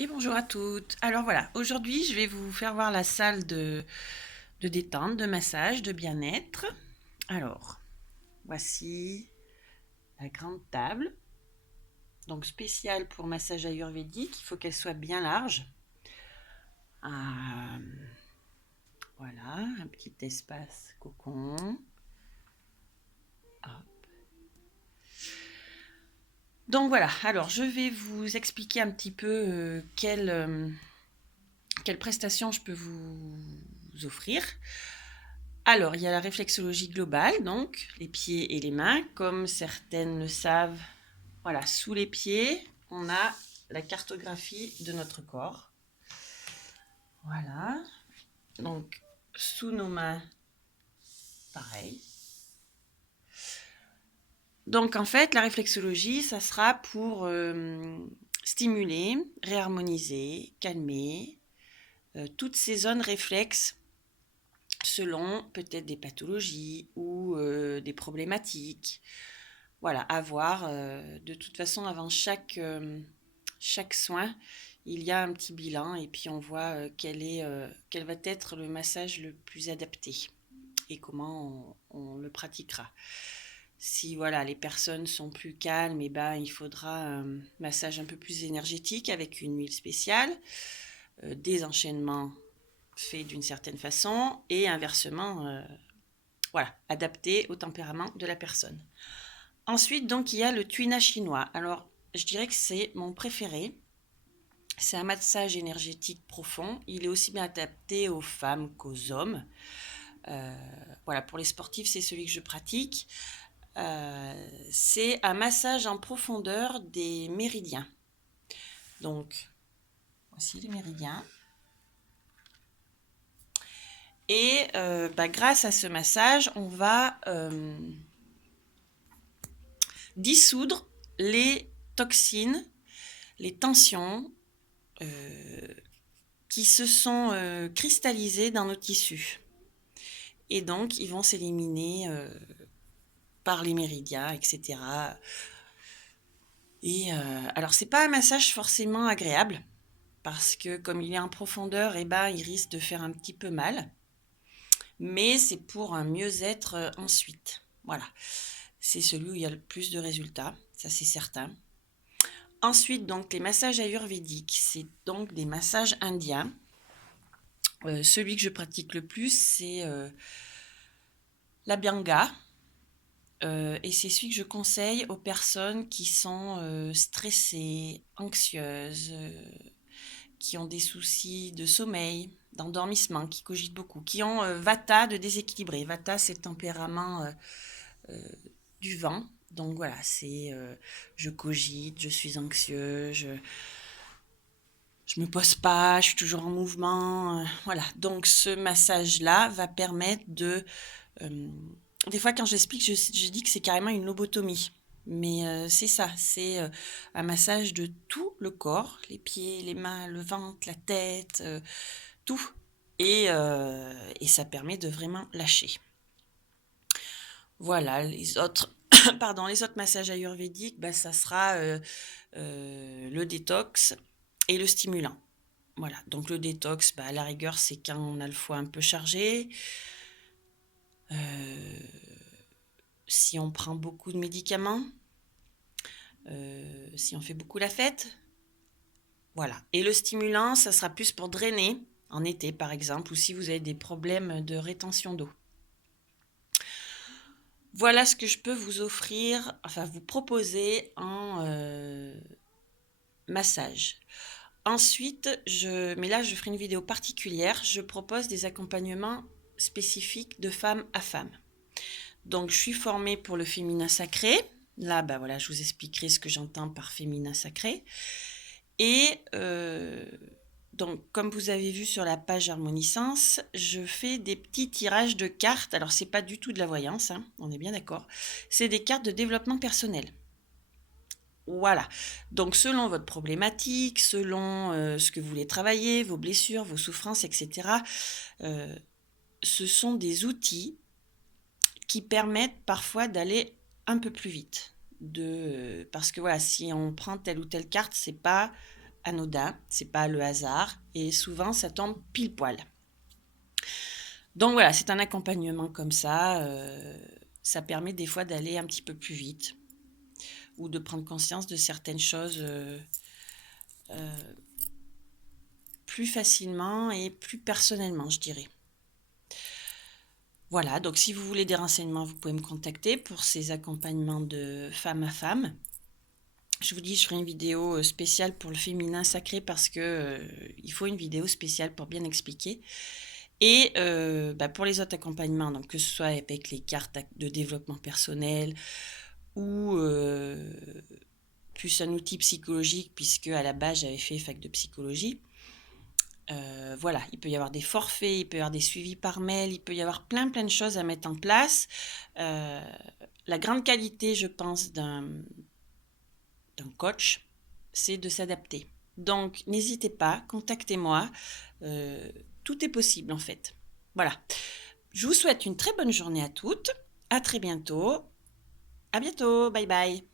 Et bonjour à toutes. Alors voilà, aujourd'hui je vais vous faire voir la salle de détente, de massage, de bien-être. Alors, voici la grande table, donc spéciale pour massage ayurvédique. Il faut qu'elle soit bien large. Ah, voilà, un petit espace cocon. Hop. Donc voilà, alors je vais vous expliquer un petit peu quelles prestations je peux vous offrir. Alors, il y a la réflexologie globale, donc les pieds et les mains. Comme certaines le savent, voilà, sous les pieds, on a la cartographie de notre corps. Voilà. Donc, sous nos mains, pareil. Donc, en fait, la réflexologie, ça sera pour stimuler, réharmoniser, calmer toutes ces zones réflexes selon peut-être des pathologies ou des problématiques. Voilà, à voir. De toute façon, avant chaque soin, il y a un petit bilan et puis on voit quel va être le massage le plus adapté et comment on le pratiquera. Si voilà, les personnes sont plus calmes, et ben, il faudra un massage un peu plus énergétique avec une huile spéciale, des enchaînements faits d'une certaine façon et inversement, voilà, adapté au tempérament de la personne. Ensuite, donc, il y a le tuina chinois. Alors, je dirais que c'est mon préféré. C'est un massage énergétique profond. Il est aussi bien adapté aux femmes qu'aux hommes. Euh, voilà, pour les sportifs, c'est celui que je pratique. C'est un massage en profondeur des méridiens. Donc, voici les méridiens. Et grâce à ce massage, on va dissoudre les toxines, les tensions qui se sont cristallisées dans nos tissus. Et donc, ils vont s'éliminer par les méridiens, etc. Et alors, c'est pas un massage forcément agréable, parce que comme il est en profondeur, eh ben, il risque de faire un petit peu mal. Mais c'est pour un mieux-être ensuite. Voilà. C'est celui où il y a le plus de résultats, ça c'est certain. Ensuite, donc, les massages ayurvédiques, c'est donc des massages indiens. Celui que je pratique le plus, c'est la Bianga. Et c'est celui que je conseille aux personnes qui sont stressées, anxieuses, qui ont des soucis de sommeil, d'endormissement, qui cogitent beaucoup, qui ont Vata de déséquilibré. Vata, c'est le tempérament euh, du vent. Donc voilà, c'est je cogite, je suis anxieux, je me pose pas, je suis toujours en mouvement. Voilà, donc ce massage-là va permettre de des fois, quand j'explique, je dis que c'est carrément une lobotomie. Mais c'est ça, c'est un massage de tout le corps, les pieds, les mains, le ventre, la tête, tout. Et ça permet de vraiment lâcher. Voilà, les autres, pardon, les autres massages ayurvédiques, bah, ça sera le détox et le stimulant. Voilà, donc le détox, bah, à la rigueur, c'est quand on a le foie un peu chargé. Si on prend beaucoup de médicaments, si on fait beaucoup la fête. Voilà. Et le stimulant, ça sera plus pour drainer, en été par exemple, ou si vous avez des problèmes de rétention d'eau. Voilà ce que je peux vous offrir, enfin vous proposer en massage. Ensuite, mais là je ferai une vidéo particulière, je propose des accompagnements spécifiques de femme à femme. Donc je suis formée pour le féminin sacré. Là, bah voilà, je vous expliquerai ce que j'entends par féminin sacré. Et donc, comme vous avez vu sur la page Harmonisance, je fais des petits tirages de cartes. Alors, c'est pas du tout de la voyance, hein, on est bien d'accord. C'est des cartes de développement personnel. Voilà. Donc, selon votre problématique, selon ce que vous voulez travailler, vos blessures, vos souffrances, etc., ce sont des outils qui permettent parfois d'aller un peu plus vite. Parce que voilà, si on prend telle ou telle carte, c'est pas anodin, c'est pas le hasard, et souvent ça tombe pile poil. Donc voilà, c'est un accompagnement comme ça permet des fois d'aller un petit peu plus vite ou de prendre conscience de certaines choses plus facilement et plus personnellement, je dirais. Voilà, donc si vous voulez des renseignements, vous pouvez me contacter pour ces accompagnements de femme à femme. Je vous dis, je ferai une vidéo spéciale pour le féminin sacré parce que il faut une vidéo spéciale pour bien expliquer. Et pour les autres accompagnements, donc que ce soit avec les cartes de développement personnel ou plus un outil psychologique, puisque à la base j'avais fait fac de psychologie. Voilà, il peut y avoir des forfaits, il peut y avoir des suivis par mail, il peut y avoir plein de choses à mettre en place. La grande qualité, je pense, d'un coach, c'est de s'adapter. Donc, n'hésitez pas, contactez-moi. Tout est possible en fait. Voilà. Je vous souhaite une très bonne journée à toutes. À très bientôt. À bientôt. Bye bye.